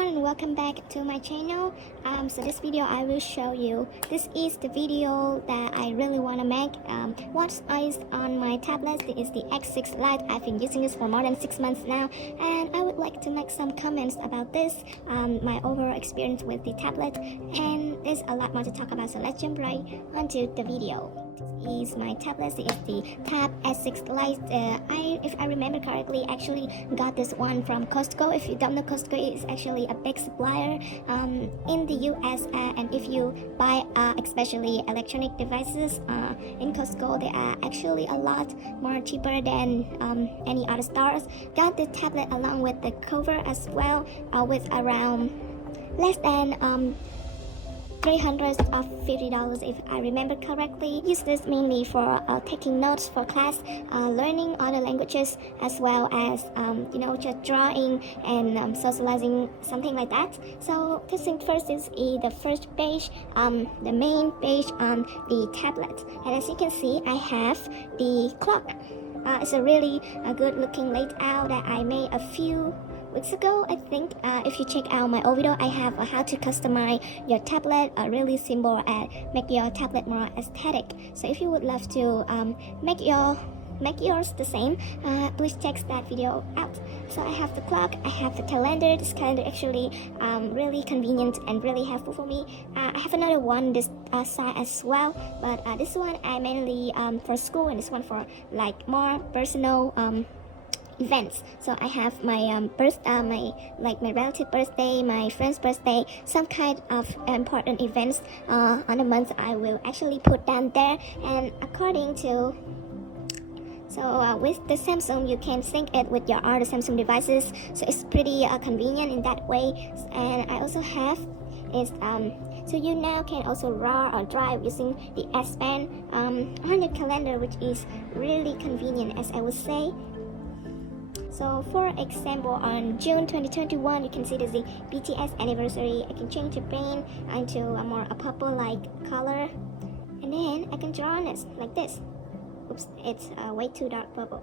everyone and welcome back to my channel. So this video I will show you, this is the video that I really want to make. What is on my tablet is the S6 Lite. I've been using this for more than 6 months now, and I would like to make some comments about this, my overall experience with the tablet, and there's a lot more to talk about, so let's jump right onto the video. This is my tablet. This is the Tab S6 Lite. If I remember correctly, actually got this one from Costco. If you don't know, Costco is actually a big supplier in the US, and if you buy especially electronic devices in Costco, they are actually a lot more cheaper than any other stores. Got the tablet along with the cover as well, with around less than $350 if I remember correctly. Use this mainly for taking notes for class, learning other languages, as well as just drawing and socializing, something like that. So first thing first is the first page, the main page on the tablet, and as you can see I have the clock. It's a really good looking layout that I made a few weeks ago, I think. If you check out my old video, I have how to customize your tablet, really simple and make your tablet more aesthetic. So if you would love to make yours the same, please check that video out. So I have the clock, I have the calendar. This calendar actually really convenient and really helpful for me. I have another one this side as well, but this one I mainly for school, and this one for like more personal events. So I have my my relative birthday, my friend's birthday, some kind of important events on a month. I will actually put down there, and according to with the Samsung, you can sync it with your other Samsung devices, so it's pretty convenient in that way. And I also have is so you now can also draw or drive using the S Pen on your calendar, which is really convenient, as I would say. So for example, on June 2021, you can see there's the BTS anniversary. I can change the paint into a purple-like color, and then I can draw on it like this. Oops, it's way too dark purple.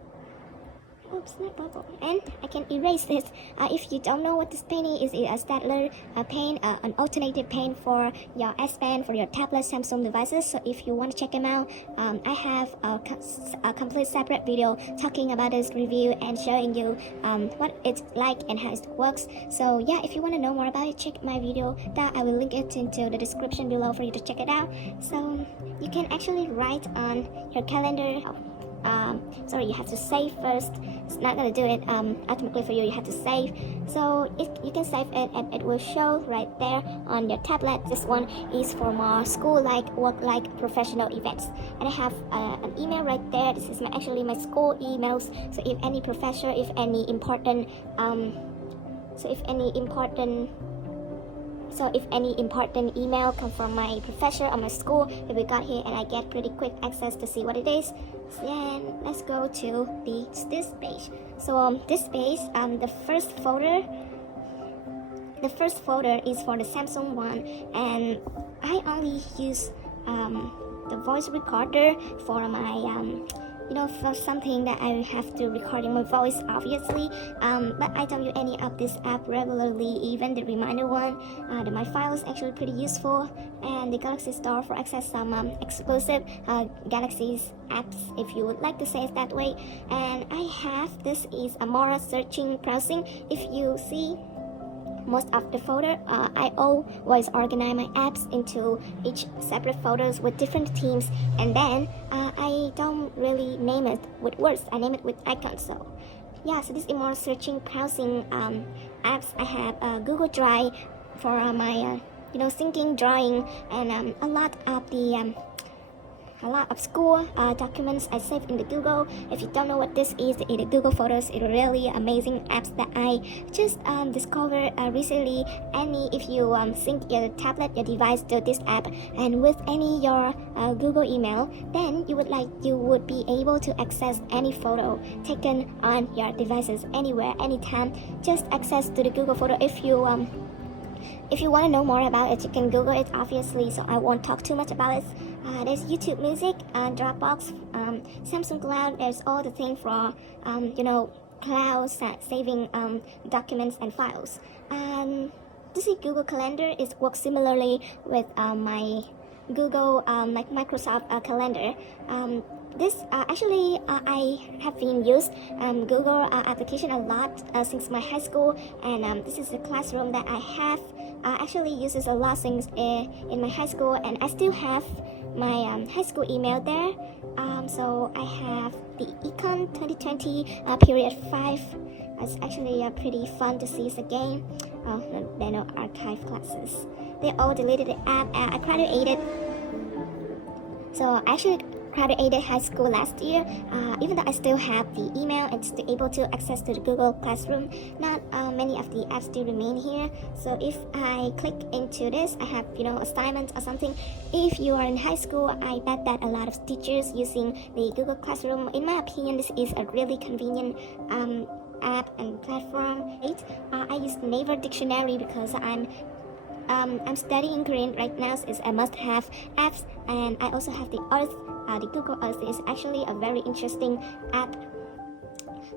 Oops, not purple. And I can erase this. If you don't know what this paint is a Staedtler paint, an alternative paint for your S Pen, for your tablet Samsung devices. So if you want to check them out, I have a complete separate video talking about this review and showing you what it's like and how it works. So yeah, if you want to know more about it, check my video that I will link it into the description below for you to check it out. So you can actually write on your calendar. Sorry, you have to save first. It's not gonna do it automatically for you. You have to save. So you can save it, and it will show right there on your tablet. This one is for more school-like, work-like, professional events. And I have an email right there. This is actually my school emails. So if any professor, if any important email come from my professor or my school, it will got here, and I get pretty quick access to see what it is. So then let's go to this page. So this page, the first folder is for the Samsung one, and I only use the voice recorder for my for something that I have to recording my voice, obviously, but I don't use any of this app regularly, even the reminder one. My file is actually pretty useful, and the Galaxy Store for access some exclusive Galaxy's apps, if you would like to say it that way. And I have, this is a more searching browsing. If you see most of the folder, I always organize my apps into each separate folders with different themes, and then I don't really name it with words, I name it with icons. So yeah, so this is more searching, browsing apps. I have Google Drive for my syncing, drawing, and a lot of school documents I save in the Google. If you don't know what this is, the Google Photos, it's really amazing apps that I just discovered recently. If you sync your tablet, your device to this app, and with your Google email, then you would be able to access any photo taken on your devices anywhere, anytime. Just access to the Google Photo. If you want to know more about it, you can Google it, obviously, so I won't talk too much about it. There's YouTube Music, Dropbox, Samsung Cloud. There's all the things for cloud saving documents and files. to see Google Calendar, it works similarly with my Google like Microsoft Calendar. This actually I have been used Google application a lot since my high school, and this is the classroom that I have actually uses a lot since in my high school, and I still have my high school email there. So I have the Econ 2020 period 5. It's actually pretty fun to see it again. There are no archive classes. They all deleted the app. I graduated. So I actually graduated high school last year. Even though I still have the email and still able to access to the Google Classroom, not many of the apps still remain here. So if I click into this, I have assignments or something. If you are in high school, I bet that a lot of teachers using the Google Classroom. In my opinion, this is a really convenient app and platform. I use Naver Dictionary because I'm studying Korean right now, so it's a must-have apps, and I also have the Earth. The Google Earth is actually a very interesting app.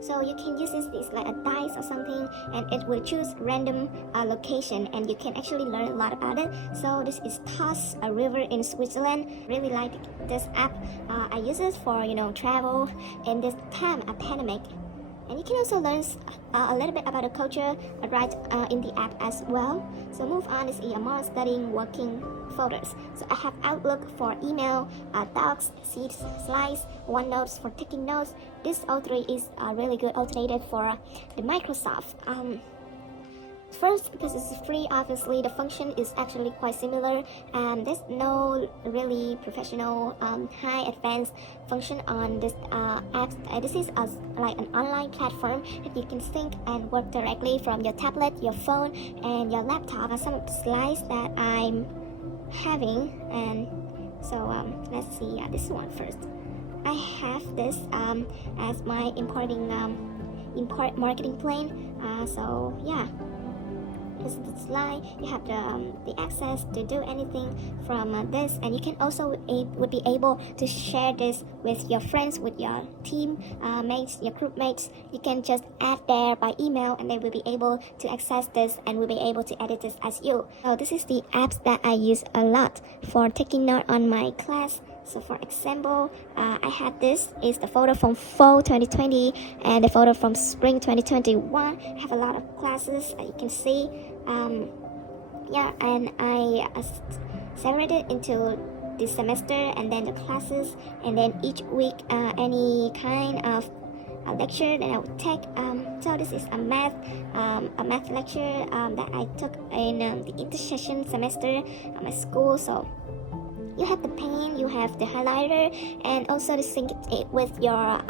So you can use this like a dice or something, and it will choose random location, and you can actually learn a lot about it. So this is Toss, a river in Switzerland. Really like this app. I use it for travel in this time a pandemic. And you can also learn a little bit about the culture right in the app as well. So move on is more studying working folders. So I have Outlook for email, docs, sheets, slides, OneNote for taking notes. This all three is a really good alternative for the Microsoft. First, because it's free, obviously the function is actually quite similar, and there's no really professional high advanced function on this app. This is like an online platform that you can sync and work directly from your tablet, your phone, and your laptop. Some of the slides that I'm having, and so let's see this one first. I have this as my import marketing plan. So yeah. This is the slide. You have the access to do anything from this, and you can also would be able to share this with your friends, with your team mates, your group mates. You can just add there by email, and they will be able to access this and will be able to edit this as you. So this is the apps that I use a lot for taking note on my class. So for example, I had this is the photo from fall 2020 and the photo from spring 2021. I have a lot of classes you can see. And I separated into the semester and then the classes, and then each week any kind of a lecture that I would take. So this is a math lecture that I took in the intersession semester at my school. So you have the pen, you have the highlighter, and also to sync it with your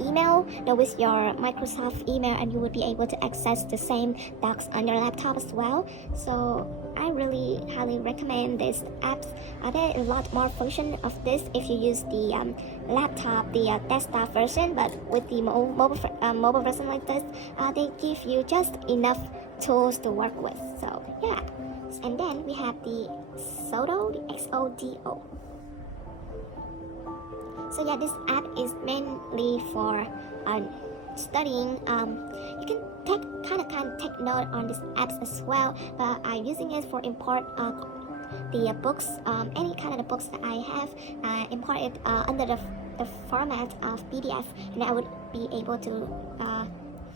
email, with your Microsoft email, and you will be able to access the same docs on your laptop as well. So I really highly recommend these apps. There are a lot more function of this if you use the laptop, the desktop version, but with the mobile version like this, they give you just enough tools to work with. So yeah. And then we have the Xodo, the Xodo. So yeah, this app is mainly for studying. You can take note on these apps as well, but I'm using it for import the books, any kind of the books that I have. Import it under the format of PDF, and I would be able to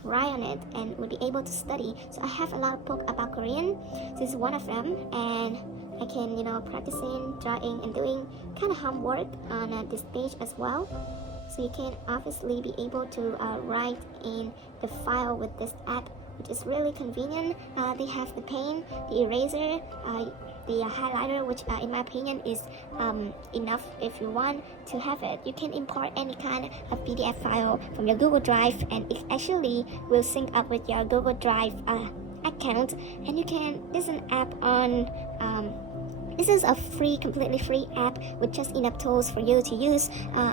write on it and would be able to study. So I have a lot of books about Korean. This is one of them, and I can practicing drawing and doing kind of homework on this page as well. So you can obviously be able to write in the file with this app, which is really convenient. They have the pen, the eraser, the highlighter, which in my opinion is enough if you want to have it. You can import any kind of PDF file from your Google Drive, and it actually will sync up with your Google Drive account. And you can, there's an app on This is a completely free app with just enough tools for you to use.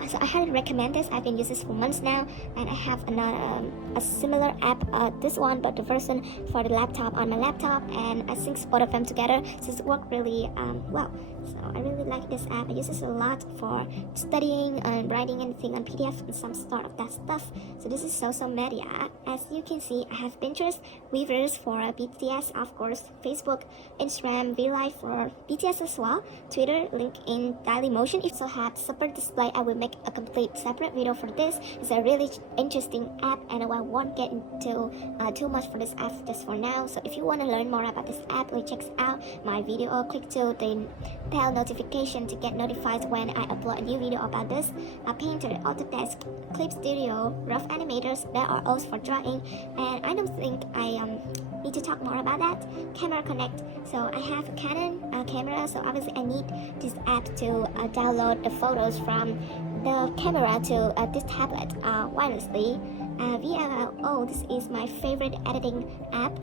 So I highly recommend this. I've been using this for months now, and I have a similar app, this one, but the version for the laptop on my laptop, and I sync both of them together. So it worked really well. So I really like this app. I use this a lot for studying and writing anything on PDF and some sort of that stuff. So this is social media. As you can see, I have Pinterest, Weavers for BTS, of course, Facebook, Instagram, VLLO for BTS as well, Twitter, LinkedIn, Dailymotion. If you have separate display, I will make a complete separate video for this. It's a really interesting app, and I won't get into too much for this app just for now. So if you want to learn more about this app, please check out my video or click to the bell notification to get notified when I upload a new video about this. Painter, Autodesk, Clip Studio, Rough Animators, that are all for drawing, and I don't think I need to talk more about that. Camera Connect, so I have a Canon camera, so obviously I need this app to download the photos from the camera to this tablet wirelessly. VLLO, this is my favorite editing app.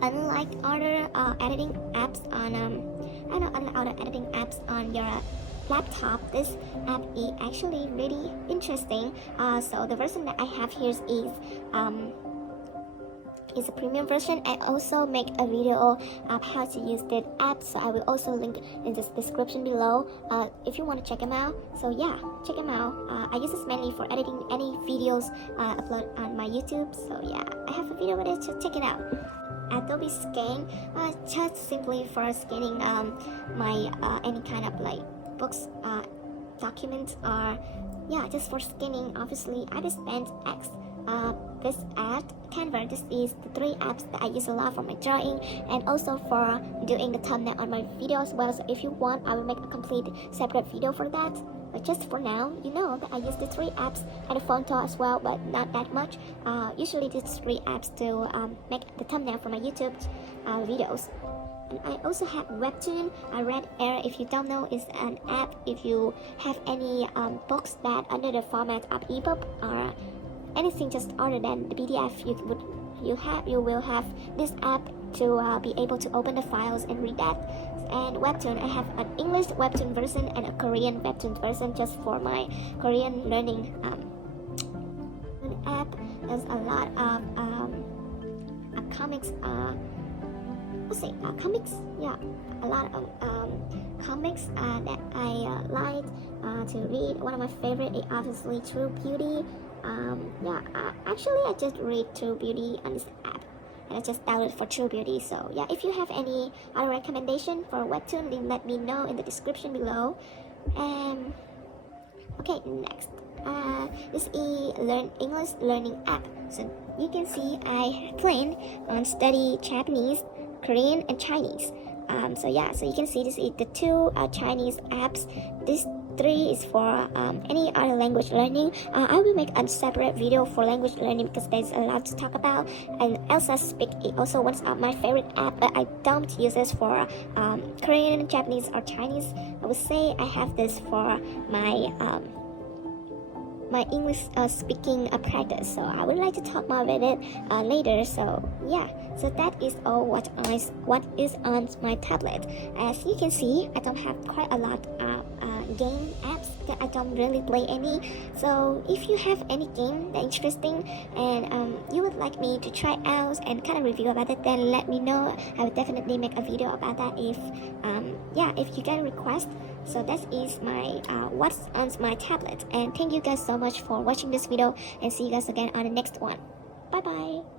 Unlike other editing apps on unlike other editing apps on your laptop, this app is actually really interesting. So the version that I have here is a premium version. I also make a video of how to use that app, so I will also link in the description below if you want to check them out. So yeah, check them out. I use this mainly for editing any videos upload on my YouTube. So yeah, I have a video with it, so check it out. Adobe Scan, just simply for scanning my any kind of like books, documents, or yeah, just for scanning. Obviously, I just spent this app, Canva. This is the 3 apps that I use a lot for my drawing and also for doing the thumbnail on my video as well. So if you want, I will make a complete separate video for that. But just for now, you know that I use the 3 apps and a phone tool as well, but not that much. Usually these 3 apps to make the thumbnail for my YouTube videos. And I also have Webtoon. Red Air, if you don't know, is an app if you have any books that under the format of ebook or anything just other than the PDF, you will have this app to be able to open the files and read that. And Webtoon, I have an English Webtoon version and a Korean Webtoon version just for my Korean learning. An app, there's a lot of comics. Comics. Yeah, a lot of comics that I like to read. One of my favorite is obviously True Beauty. Actually, I just read True Beauty on this app, and I just downloaded for True Beauty. So yeah, if you have any other recommendation for Webtoon, then let me know in the description below. Okay, next, this is English learning app. So you can see I plan on study Japanese, Korean, and Chinese. So yeah, so you can see this is the 2 Chinese apps. This 3 is for any other language learning. I will make a separate video for language learning because there's a lot to talk about. And Elsa Speak is also one of my favorite apps, but I don't use this for Korean, Japanese, or Chinese. I would say I have this for my my English speaking practice, so I would like to talk more about it later. So yeah, so that is all what is on my tablet. As you can see, I don't have quite a lot of game apps that I don't really play any. So if you have any game that interesting and you would like me to try out and kind of review about it, then let me know. I will definitely make a video about that if you get a request. So that is my what's on my tablet, and thank you guys so much for watching this video, and see you guys again on the next one. Bye bye.